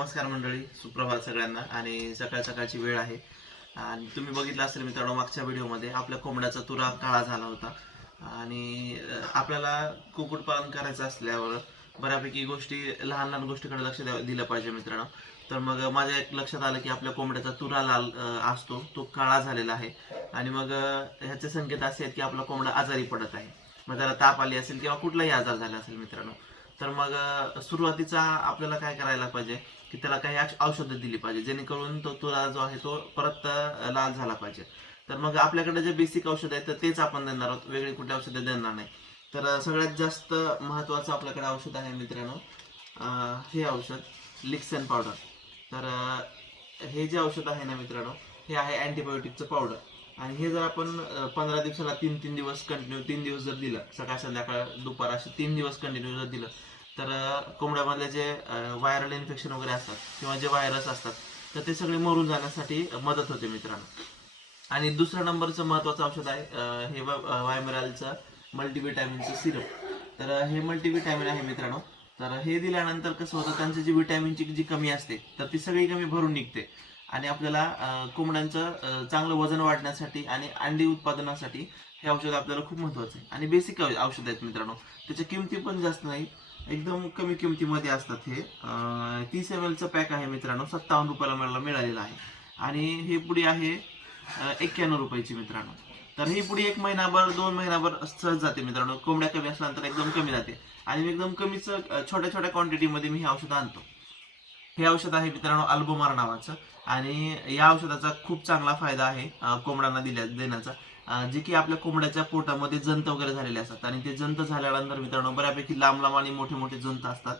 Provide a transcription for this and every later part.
नमस्कार मंडळी सुप्रभात सगळ्यांना. आणि सकाळ सकाळची वेळ आहे. आणि तुम्ही बघितलं असेल मित्रांनो मागच्या व्हिडिओमध्ये आपल्या कोंबड्याचा तुरा काळा झाला होता. आणि आपल्याला कुक्कुटपालन करायचं असल्यावर बऱ्यापैकी गोष्टी लहान लहान गोष्टीकडे लक्ष द्या दिलं पाहिजे मित्रांनो. तर मग माझ्या एक लक्षात आलं की आपल्या कोंबड्याचा तुरा लाल असतो. तो काळा झालेला आहे. आणि मग ह्याचे संकेत असे आहेत की आपला कोंबडा आजारी पडत आहे. मग त्याला ताप आली असेल किंवा कुठलाही आजार झाला असेल मित्रांनो तर मग सुरुवातीचा आपल्याला काय करायला पाहिजे? की त्याला काही औषधं दिली पाहिजे जेणेकरून तो तुला जो आहे तो परत लाल झाला पाहिजे. तर मग आपल्याकडे जे बेसिक औषध आहे तर तेच आपण देणार आहोत. वेगळी कुठली औषधं देणार नाही. तर सगळ्यात जास्त महत्त्वाचं आपल्याकडे औषध आहे मित्रांनो हे औषध लिक्सन पावडर. तर हे जे औषध आहे ना मित्रांनो हे आहे अँटीबायोटिकचं पावडर. आणि हे जर आपण पंधरा दिवसाला तीन तीन दिवस कंटिन्यू तीन दिवस जर दिलं सकाळ संध्याकाळ दुपार असे तीन दिवस कंटिन्यू जर दिलं तर कोंबड्यामधले जे व्हायरल इन्फेक्शन वगैरे असतात किंवा जे व्हायरस असतात तर ते सगळे मरून जाण्यासाठी मदत होते मित्रांनो. आणि दुसऱ्या नंबरचं महत्त्वाचं औषध आहे हे वायमिरालचं मल्टीविटॅमिनचं सिरप. तर हे मल्टीविटॅमिन आहे मित्रांनो. तर हे दिल्यानंतर कसं होतं त्यांची जी विटॅमिनची जी कमी असते तर ती सगळी कमी भरून निघते. आणि आपल्याला कोंबड्यांचं चांगलं वजन वाढण्यासाठी आणि अंडी उत्पादनासाठी हे औषध आपल्याला खूप महत्त्वाचं आहे. आणि बेसिक औषध आहेत मित्रांनो. त्याच्या किमती पण जास्त नाही एकदम कमी किमतीमध्ये असतात हे. तीस एम एलचं पॅक आहे मित्रांनो. सत्तावन्न रुपयाला मला मिळालेलं आहे. आणि हे पुढे आहे एक्क्याण्णव रुपयाची मित्रांनो. तर ही पुढे एक महिनाभर दोन महिनाभर सहज जाते मित्रांनो. कोंबड्या कमी असल्यानंतर एकदम कमी जाते. आणि मी एकदम कमीच छोट्या छोट्या क्वांटिटीमध्ये मी हे औषध आणतो. हे औषध आहे मित्रांनो अल्बोमार नावाचं. आणि या औषधाचा खूप चांगला फायदा आहे कोंबड्यांना दिल्या देण्याचा. जे की आपल्या कोंबड्याच्या पोटामध्ये जंत वगैरे झालेले असतात. आणि ते जंत झाल्यानंतर मित्रांनो बऱ्यापैकी लांब लांब आणि मोठे मोठे जंत असतात.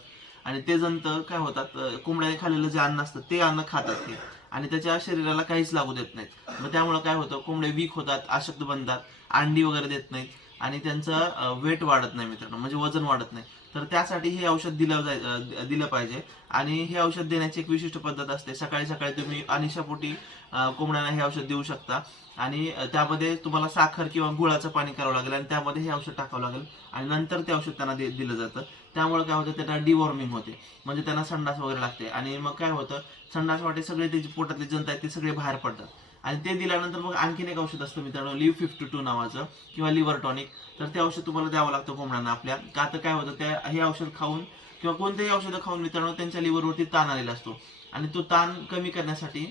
आणि ते जंत काय होतात कोंबड्याने खाल्लेलं जे अन्न असतं ते अन्न खातात ते. आणि त्याच्या शरीराला काहीच लागू देत नाहीत. मग त्यामुळे काय होतं कोंबडे वीक होतात अशक्त बनतात अंडी वगैरे देत नाहीत. आणि त्यांचं वेट वाढत नाही मित्रांनो म्हणजे वजन वाढत नाही. तर त्यासाठी हे औषध दिलं जाय दिलं पाहिजे. आणि हे औषध देण्याची एक विशिष्ट पद्धत असते. सकाळी सकाळी तुम्ही अनिशापोटी कोंबड्यांना हे औषध देऊ शकता. आणि त्यामध्ये तुम्हाला साखर किंवा गुळाचं पाणी करावं लागेल आणि त्यामध्ये हे औषध टाकावं लागेल. आणि नंतर ते औषध त्यांना दिलं जातं. त्यामुळे काय होतं त्यांना डिवॉर्मिंग होते. म्हणजे त्यांना संडास वगैरे लागते. आणि मग काय होतं संडास वाटे सगळे त्याची पोटातले जंत आहेत ते सगळे बाहेर पडतात. आणि ते दिल्यानंतर मग आणखीन एक औषध असतं मित्रांनो लिव्ह फिफ्टी टू नावाचं किंवा लिव्हर टॉनिक. तर ते औषध तुम्हाला द्यावं लागतं कोंबड्यांना आपल्या. का तर काय होतं त्या हे औषध खाऊन किंवा कोणतेही औषधं खाऊन मित्रांनो त्यांच्या लिव्हरवरती ताण आलेला असतो. आणि तो ताण कमी करण्यासाठी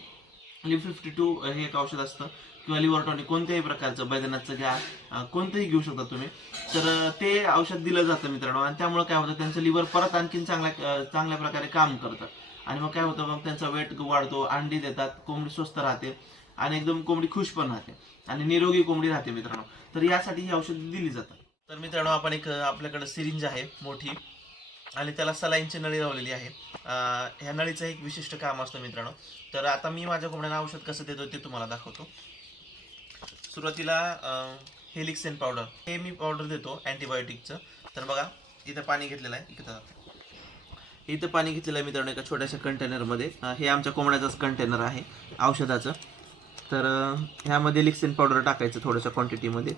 लिव्ह फिफ्टी टू हे एक औषध असतं किंवा लिव्हर टॉनिक कोणत्याही प्रकारचं बैदनाथचं घ्या कोणतंही घेऊ शकता तुम्ही. तर ते औषध दिलं जातं मित्रांनो. आणि त्यामुळे काय होतं त्यांचं लिव्हर परत आणखीन चांगल्या चांगल्या प्रकारे काम करतं. आणि मग काय होतं मग त्यांचा वेट वाढतो अंडी देतात कोंबडी स्वस्त राहते. आणि एकदम कोंबडी खुश पण राहते. आणि निरोगी कोंबडी राहते मित्रांनो. तर यासाठी ही औषधं दिली जातात. तर मित्रांनो आपण एक आपल्याकडे सिरिंज आहे मोठी. आणि त्याला सलाईनची नळी लावलेली आहे. ह्या नळीचं एक विशिष्ट काम असतं मित्रांनो. तर आता मी माझ्या कोंबड्यांना औषध कसं देतो ते तुम्हाला दाखवतो. सुरुवातीला हेलिक्सेन पावडर. हे मी पावडर देतो अँटीबायोटिकचं. तर बघा इथं पाणी घेतलेलं आहे. इथं. इथं पाणी घेतलेलं आहे मित्रांनो एका छोट्याशा कंटेनरमध्ये हे आमच्या कोंबड्याचंच कंटेनर आहे औषधाचं. तर ह्यामध्ये लिक्सिन पावडर टाकायचं थोडंसं क्वांटिटीमध्ये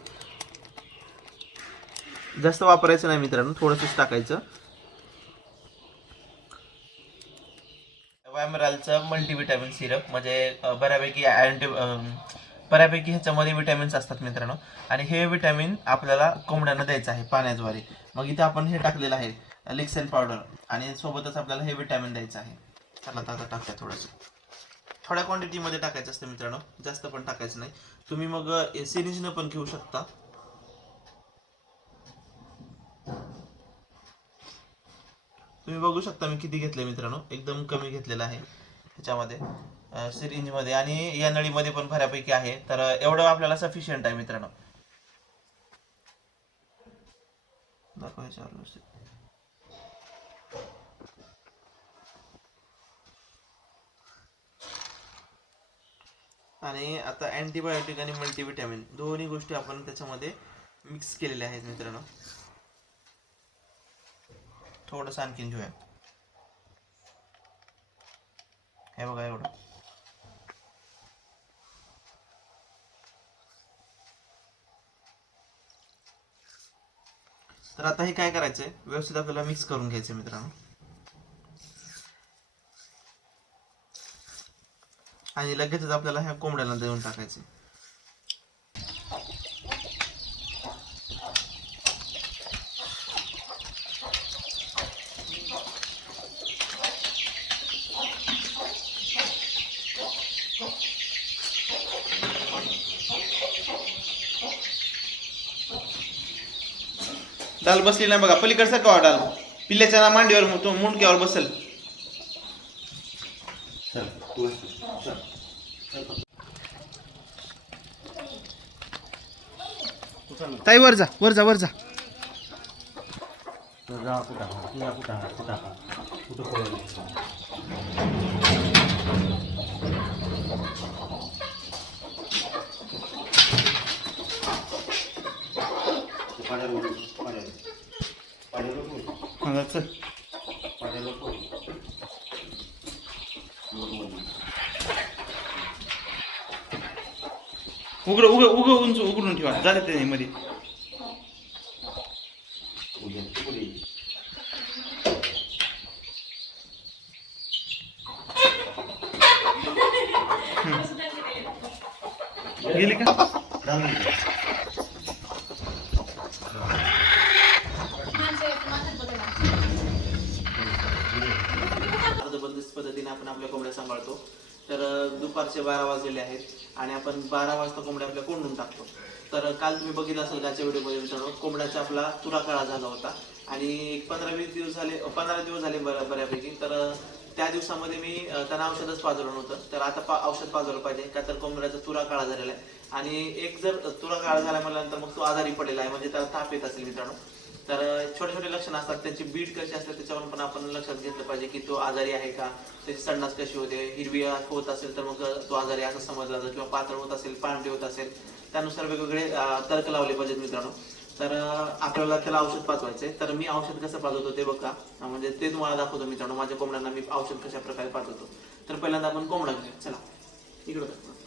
जास्त वापरायचं नाही मित्रांनो थोडंसंच टाकायचं. वॅमरॅलचं मल्टीविटॅमिन सिरप म्हणजे बऱ्यापैकी अँटी बऱ्यापैकी ह्याच्यामध्ये विटॅमिन्स असतात मित्रांनो. आणि हे विटॅमिन आपल्याला कोंबड्यांना द्यायचं आहे पाण्याद्वारे. मग इथे आपण हे टाकलेलं आहे लिक्सेन पावडर आणि सोबतच आपल्याला हे विटॅमिन द्यायचं आहे. चला आता टाकूया थोडंसं. थोड्या क्वांटिटीमध्ये टाकायचं असतं मित्रांनो. जास्त पण टाकायचं नाही. तुम्ही मग सिरिंजनं पण घेऊ शकता. तुम्ही बघू शकता मी किती घेतले मित्रांनो. एकदम कमी घेतलेलं आहे. ह्याच्यामध्ये सिरिंजमध्ये आणि या नळीमध्ये पण बऱ्यापैकी आहे. तर एवढं आपल्याला सफिशियंट आहे मित्रांनो. दाखव आणि आता अँटीबायोटिक आणि मल्टीविटॅमिन दोन्ही गोष्टी आपण त्याच्यामध्ये मिक्स केलेल्या आहेत मित्रांनो. थोडंसं आणखीन घेऊया. हे बघा एवढं. तर आता हे काय करायचंय? व्यवस्थित आपल्याला मिक्स करून घ्यायचं मित्रांनो. आणि लगेचच आपल्याला ह्या कोंबड्याला देऊन टाकायचे. डाल बसली नाही बघा. पलीकडचा का डाल पिल्ल्याच्या ना मांडीवर मग तो मुंडक्यावर बसेल. ताई वर जा वर जा वर जा. कुठं कुठं कुठं उघड उघड उघड उंच उघडून ठेवा झालं ते मध्ये गेली का पद्धतीने आपण आपल्या कोंबड्या सांभाळतो तर दुपारचे बारा वाजलेले आहेत आणि आपण बारा वाजता कोंबड्या आपल्या कोंडून टाकतो. तर काल तुम्ही बघितलं असेल कालच्या व्हिडिओमध्ये मित्रांनो कोंबड्याचा आपला तुरा काळा झाला होता. आणि एक पंधरा वीस दिवस झाले पंधरा दिवस झाले बऱ्या बऱ्यापैकी. तर त्या दिवसामध्ये मी त्यांना औषधच पाजवलं नव्हतं. तर आता पा औषध पाजवलं पाहिजे का तर कोंबड्याचा तुरा काळा झालेला आहे. आणि एक जर तुरा काळा झाला म्हटल्यानंतर मग तो आजारी पडलेला आहे म्हणजे त्याला ताप येत असेल मित्रांनो तर छोटे छोटे लक्षणं असतात. त्याची बीट कशी असते त्याच्यावर पण आपण लक्षात घेतलं पाहिजे की तो आजारी आहे का? त्याची संडास कशी होते? हिरवी होत असेल तर मग तो आजारी असं समजला जातो किंवा पातळ होत असेल पांढरी होत असेल. त्यानुसार वेगवेगळे तर्क लावले पाहिजेत मित्रांनो. तर आपल्याला त्याला औषध पाजवायचंय तर मी औषध कसं पाचवतो ते बघा. म्हणजे ते तुम्हाला दाखवतो मित्रांनो. माझ्या कोंबड्यांना मी औषध कशा प्रकारे पाजवतो तर पहिल्यांदा आपण कोंबडा घेऊ चला. इकडं बघा.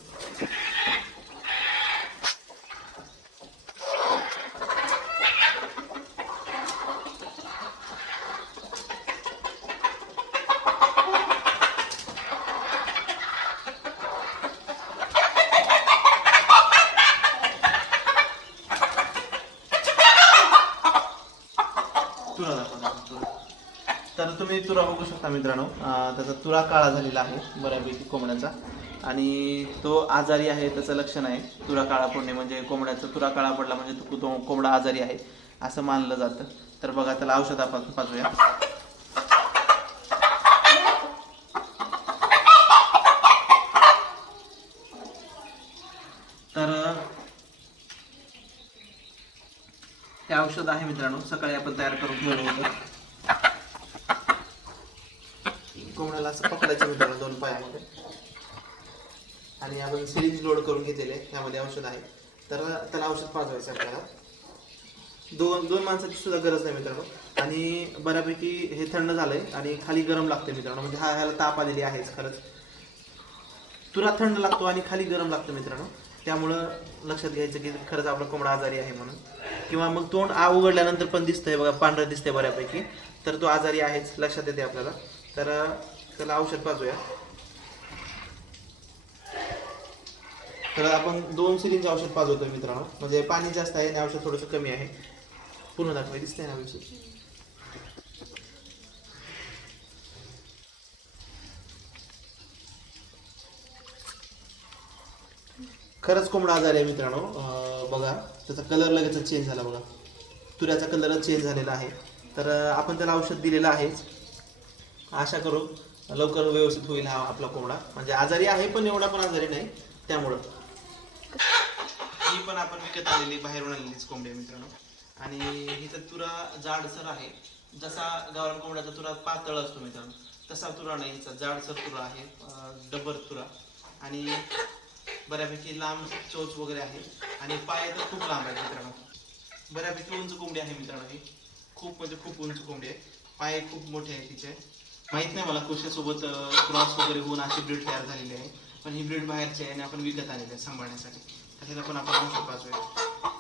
तुरा दाखवा दाखवा, तुरा. तुरा बघू शकता मित्रांनो. त्याचा तुरा काळा झालेला आहे बऱ्यापैकी कोंबड्याचा. आणि तो आजारी आहे त्याचं लक्षण आहे. तुरा काळा पडणे म्हणजे कोंबड्याचा तुरा काळा पडला म्हणजे तो तो कोंबडा आजारी आहे असं मानलं जातं. तर बघा त्याला औषध आपण पाजूया तर हे औषध आहे मित्रांनो. सकाळी आपण तयार करून ठेवलं होतं. कोंबड्याला असं पकडायचं मित्रांनो दोन पायामध्ये आणि आपण सिरिंज लोड करून घेतलेले त्यामध्ये औषध आहे. तर त्याला औषध पाजवायचं आपल्याला. दोन दोन माणसाची सुद्धा गरज नाही मित्रांनो. आणि बऱ्यापैकी हे थंड झालंय आणि खाली गरम लागते मित्रांनो. म्हणजे हा ह्याला ताप आलेली आहेच खरंच. तुरा थंड लागतो आणि खाली गरम लागतं मित्रांनो. त्यामुळं लक्षात घ्यायचं की खरंच आपला कोंबडा आजारी आहे म्हणून. किंवा मग तोंड आ उघडल्यानंतर पण दिसतंय बघा पांढरं दिसतंय बऱ्यापैकी. तर तो आजारी आहेच लक्षात येते आपल्याला. तर त्याला औषध पाजूया तर आपण दोन सिरिंज औषध पाजवतो मित्रांनो. म्हणजे पाणी जास्त आहे आणि औषध थोडंसं कमी आहे. पूर्ण दाखवाय दिसतंय ना व्यवस्थित? खरंच कोंबडा आजार आहे मित्रांनो. बघा त्याचा कलर लगेच चेंज झाला बघा. तुऱ्याचा कलरच चेंज झालेला आहे. तर आपण त्याला औषध दिलेलं आहेच आशा करू लवकर व्यवस्थित होईल हा आपला कोंबडा. म्हणजे आजारी आहे पण एवढा पण आजारी नाही त्यामुळं. ही पण आपण विकत आलेली बाहेरून आलेलीच कोंबडी आहे मित्रांनो. आणि हिचा तुरा जाडसर आहे. जसा गावरान कोंबड्याचा तुरा पातळ असतो मित्रांनो तसा तुरा नाही हिचा जाडसर तुरा आहे डबर तुरा. आणि बऱ्यापैकी लांब चोच वगैरे आहे. आणि पाय तर खूप लांब आहे मित्रांनो. बऱ्यापैकी उंच कोंबडी आहे मित्रांनो ही. खूप म्हणजे खूप उंच कोंबडी आहे. पाय खूप मोठे आहेत तिचे. माहीत नाही मला कुशासोबत क्रॉस वगैरे होऊन अशी ब्रीड तयार झालेली आहे. पण ही ब्रीड बाहेरची आहे आणि आपण विकत आलेली आहे सांभाळण्यासाठी. तर पण आपण औषध पाजूया